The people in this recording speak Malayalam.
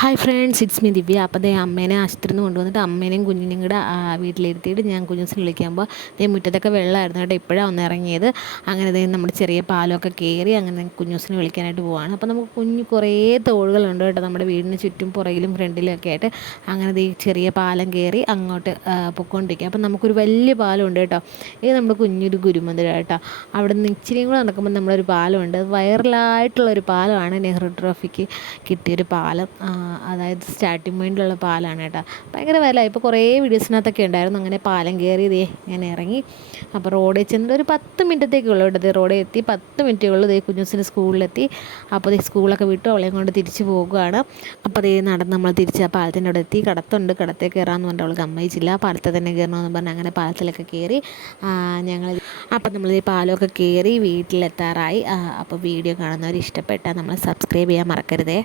ഹായ് ഫ്രണ്ട്സ്, ഇറ്റ്സ് മീ ദിവ്യ. അപ്പോൾ ദേ അമ്മേനെ ആശുപത്രിയിൽ നിന്ന് കൊണ്ടുവന്നിട്ട് അമ്മേനെയും കുഞ്ഞിനെയും കൂടെ വീട്ടിലിരുത്തിയിട്ട് ഞാൻ കുഞ്ഞൂസിനെ വിളിക്കുമ്പോൾ ദേ മുറ്റത്തൊക്കെ വെള്ളമായിരുന്നു കേട്ടോ. ഇപ്പോഴാണ് ഒന്ന് ഇറങ്ങിയത്. അങ്ങനെ ദേ നമ്മുടെ ചെറിയ പാലമൊക്കെ കയറി അങ്ങനെ കുഞ്ഞൂസിനെ വിളിക്കാനായിട്ട് പോവുകയാണ്. അപ്പോൾ നമുക്ക് കുറേ തോടുകളുണ്ട് കേട്ടോ നമ്മുടെ വീടിന് ചുറ്റും പുറകിലും ഫ്രണ്ടിലും ഒക്കെ ആയിട്ട്. അങ്ങനെ ദേ ചെറിയ പാലം കയറി അങ്ങോട്ട് പൊയ്ക്കൊണ്ടിരിക്കുക. അപ്പം നമുക്കൊരു വലിയ പാലമുണ്ട് കേട്ടോ. ഇത് നമ്മുടെ കുഞ്ഞൊരു ഗുരുമന്ദിരം കേട്ടോ. അവിടെ നിന്ന് ഇച്ചിരിയും കൂടെ നടക്കുമ്പോൾ നമ്മളൊരു പാലമുണ്ട്. വൈറലായിട്ടുള്ളൊരു പാലമാണ് നെഹ്റു ട്രോഫിക്ക് കിട്ടിയൊരു പാലം. അതായത് സ്റ്റാർട്ടിംഗ് പോയിൻറ്റിലുള്ള പാലാണ് കേട്ടോ. ഭയങ്കര വില. ഇപ്പോൾ കുറേ വീഡിയോസിനകത്തൊക്കെ ഉണ്ടായിരുന്നു. അങ്ങനെ പാലം കയറി ഇതേ ഞാൻ ഇറങ്ങി. അപ്പോൾ റോഡിൽ ചെന്നിട്ട് ഒരു 10 മിനിറ്റത്തേക്കുള്ളൂ കേട്ടോ. റോഡിൽ എത്തി 10 മിനിറ്റേ ഉള്ളൂ. ഇതേ കുഞ്ഞൂസിന് സ്കൂളിലെത്തി. അപ്പോൾ ഈ സ്കൂളൊക്കെ വിട്ടു അവളെയും കൊണ്ട് തിരിച്ച് പോകുകയാണ്. അപ്പോൾ അതേ നടന്ന് നമ്മൾ തിരിച്ച് ആ പാലത്തിൻ്റെ അവിടെ എത്തി. കടത്തുണ്ട്, കടത്തിൽ കയറാമെന്ന് പറഞ്ഞിട്ട് അവൾക്ക് സമ്മതിച്ചില്ല. പാലത്തിൽ തന്നെ കയറണമെന്ന് പറഞ്ഞ് അങ്ങനെ പാലത്തിലൊക്കെ കയറി ഞങ്ങൾ. അപ്പം നമ്മൾ ഈ പാലമൊക്കെ കയറി വീട്ടിലെത്താറായി. അപ്പോൾ വീഡിയോ കാണുന്നവർ ഇഷ്ടപ്പെട്ടാൽ നമ്മൾ സബ്സ്ക്രൈബ് ചെയ്യാൻ മറക്കരുതേ.